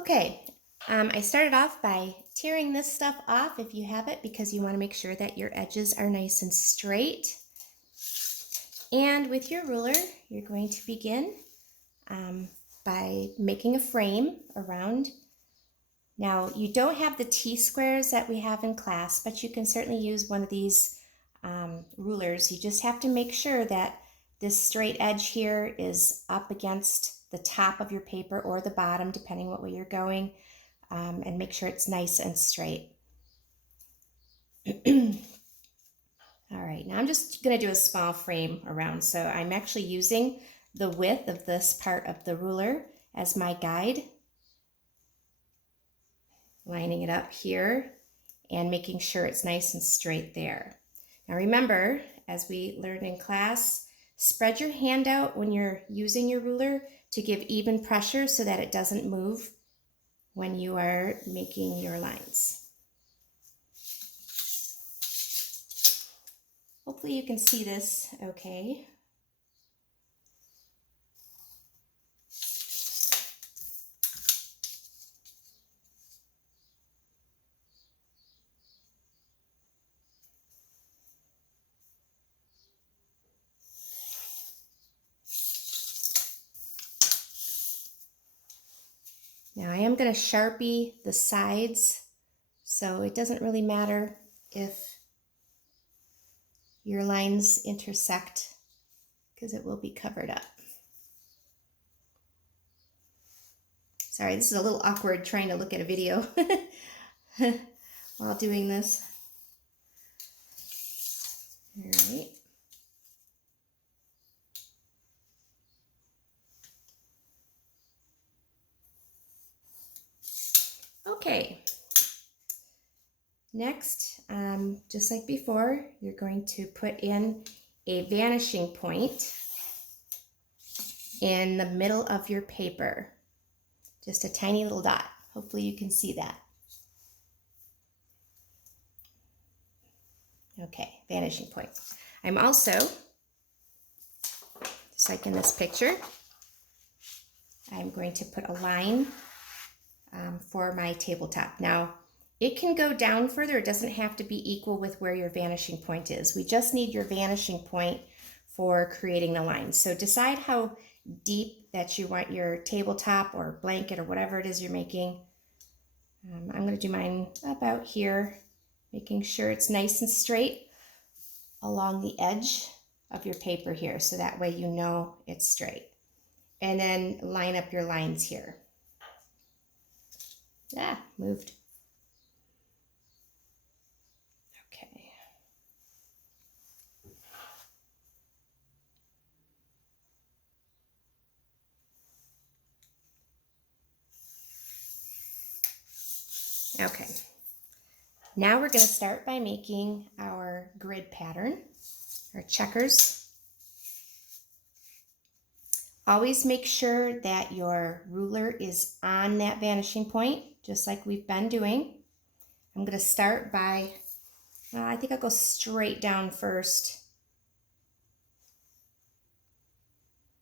Okay, I started off by tearing this stuff off if you have it because you want to make sure that your edges are nice and straight. And with your ruler, you're going to begin by making a frame around. Now, you don't have the T-squares that we have in class, but you can certainly use one of these rulers. You just have to make sure that this straight edge here is up against the top of your paper or the bottom, depending what way you're going, and make sure it's nice and straight. All right, now I'm just going to do a small frame around. So I'm actually using the width of this part of the ruler as my guide, lining it up here and making sure it's nice and straight there. Now remember, as we learned in class, spread your hand out when you're using your ruler to give even pressure so that it doesn't move when you are making your lines. Hopefully you can see this okay. Now I am going to Sharpie the sides, so it doesn't really matter if your lines intersect because it will be covered up. Sorry, this is a little awkward trying to look at a video while doing this. All right. Okay. Next, just like before, you're going to put in a vanishing point in the middle of your paper. Just a tiny little dot. Hopefully you can see that. Okay, vanishing point. I'm also, just like in this picture, I'm going to put a line for my tabletop. Now, it can go down further. It doesn't have to be equal with where your vanishing point is. We just need your vanishing point for creating the lines. So decide how deep that you want your tabletop or blanket or whatever it is you're making. I'm going to do mine about here, making sure it's nice and straight along the edge of your paper here, so that way you know it's straight. And then line up your lines here. Moved. Okay. Okay. Now we're going to start by making our grid pattern, our checkers. Always make sure that your ruler is on that vanishing point, just like we've been doing. I'm going to start by, I think I'll go straight down first,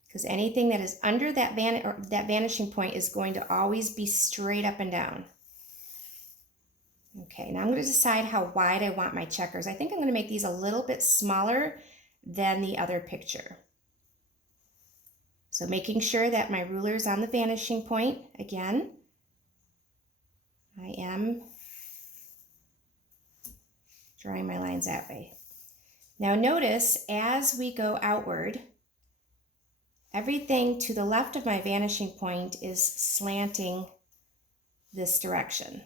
because anything that is under that vanishing point is going to always be straight up and down. Okay, now I'm going to decide how wide I want my checkers. I think I'm going to make these a little bit smaller than the other picture. So making sure that my ruler is on the vanishing point again. I am drawing my lines that way. Now notice as we go outward, everything to the left of my vanishing point is slanting this direction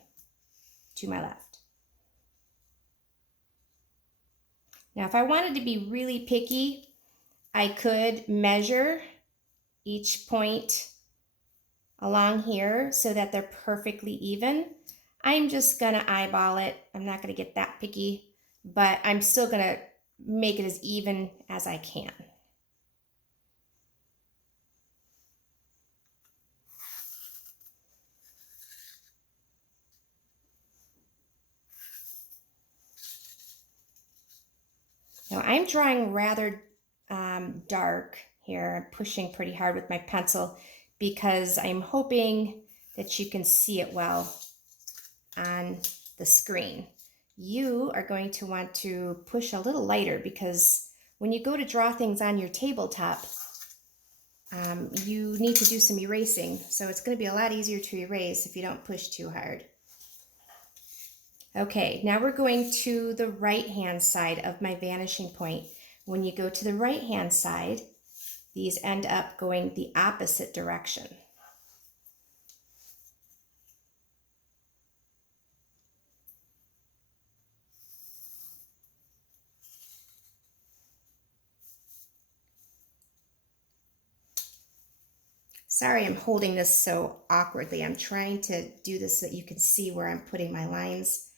to my left. Now if I wanted to be really picky, I could measure each point along here so that they're perfectly even. I'm just gonna eyeball it. I'm not gonna get that picky, but I'm still gonna make it as even as I can. Now I'm drawing rather dark here. I'm pushing pretty hard with my pencil because I'm hoping that you can see it well on the screen. You are going to want to push a little lighter because when you go to draw things on your tabletop, you need to do some erasing. So it's going to be a lot easier to erase if you don't push too hard. Okay, now we're going to the right-hand side of my vanishing point. When you go to the right-hand side, these end up going the opposite direction. Sorry, I'm holding this so awkwardly. I'm trying to do this so that you can see where I'm putting my lines.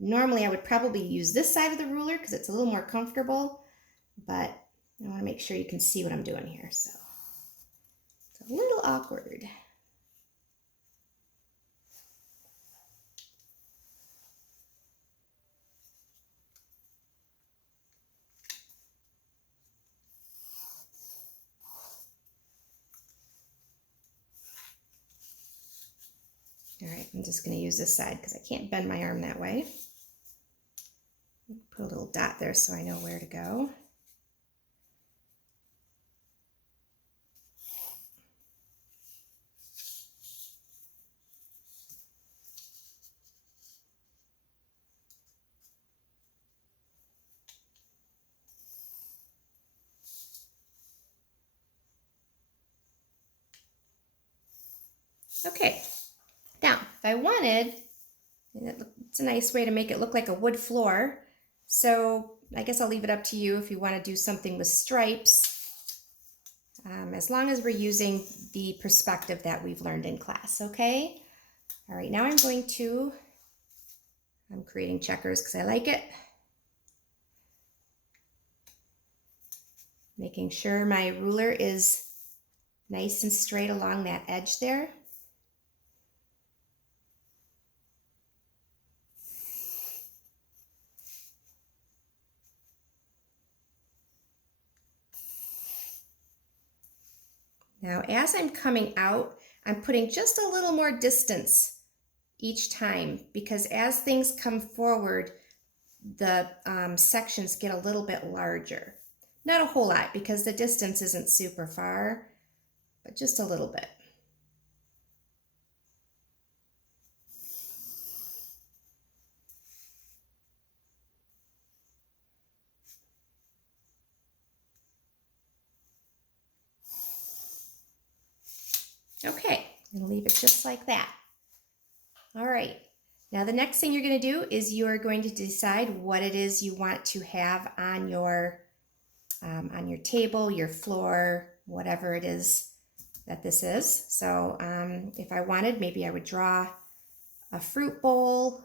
Normally, I would probably use this side of the ruler because it's a little more comfortable, but I want to make sure you can see what I'm doing here, so it's a little awkward. All right, I'm just going to use this side because I can't bend my arm that way. Put a little dot there so I know where to go. Okay, now if I wanted, it's a nice way to make it look like a wood floor. So I guess I'll leave it up to you if you want to do something with stripes, as long as we're using the perspective that we've learned in class, okay? All right, now I'm creating checkers because I like it. Making sure my ruler is nice and straight along that edge there. Now, as I'm coming out, I'm putting just a little more distance each time because as things come forward, the sections get a little bit larger. Not a whole lot because the distance isn't super far, but just a little bit. Okay, and leave it just like that. All right, now the next thing you're going to do is you are going to decide what it is you want to have on your table, your floor, whatever it is that this is. So if I wanted, maybe I would draw a fruit bowl,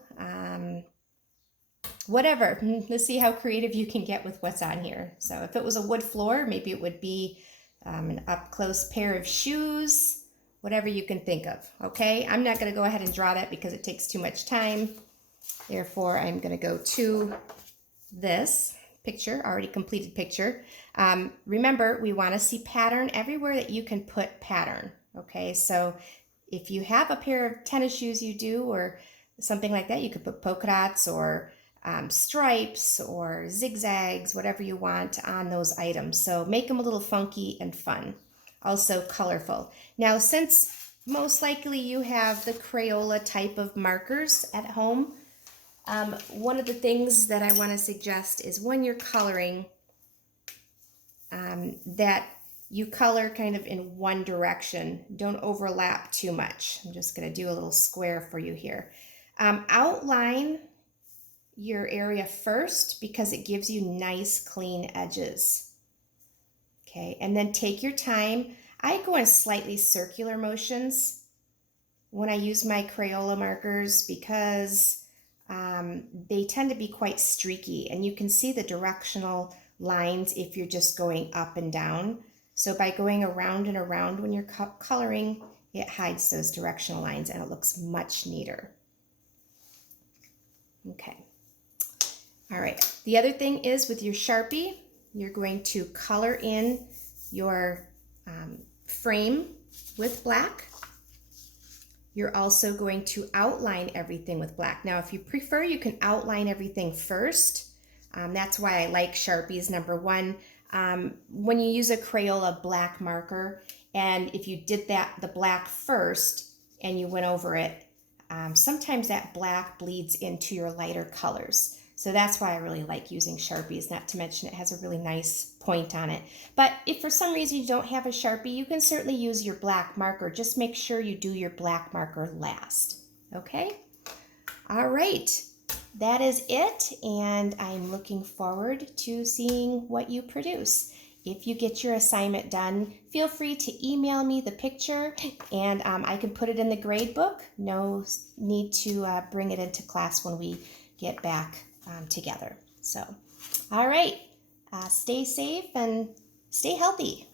whatever. Let's see how creative you can get with what's on here. So if it was a wood floor, maybe it would be an up-close pair of shoes, whatever you can think of, okay? I'm not going to go ahead and draw that because it takes too much time. Therefore, I'm going to go to this picture, already completed picture. Remember, we want to see pattern everywhere that you can put pattern, okay? So if you have a pair of tennis shoes you do or something like that, you could put polka dots or stripes or zigzags, whatever you want on those items. So make them a little funky and fun. Also colorful. Now, since most likely you have the Crayola type of markers at home, one of the things that I want to suggest is when you're coloring, that you color kind of in one direction. Don't overlap too much. I'm just going to do a little square for you here. Outline your area first because it gives you nice clean edges. Okay, and then take your time. I go in slightly circular motions when I use my Crayola markers because they tend to be quite streaky and you can see the directional lines if you're just going up and down. So by going around and around when you're coloring, it hides those directional lines and it looks much neater. Okay. All right. The other thing is with your Sharpie, you're going to color in your frame with black. you're also going to outline everything with black. Now, if you prefer, you can outline everything first. That's why I like Sharpies, number one. When you use a Crayola black marker, and if you did the black first and you went over it, sometimes that black bleeds into your lighter colors. So that's why I really like using Sharpies, not to mention it has a really nice point on it. But if for some reason you don't have a Sharpie, you can certainly use your black marker. Just make sure you do your black marker last, okay? All right, that is it, and I'm looking forward to seeing what you produce. If you get your assignment done, feel free to email me the picture, and I can put it in the grade book. No need to bring it into class when we get back together. So, all right, stay safe and stay healthy.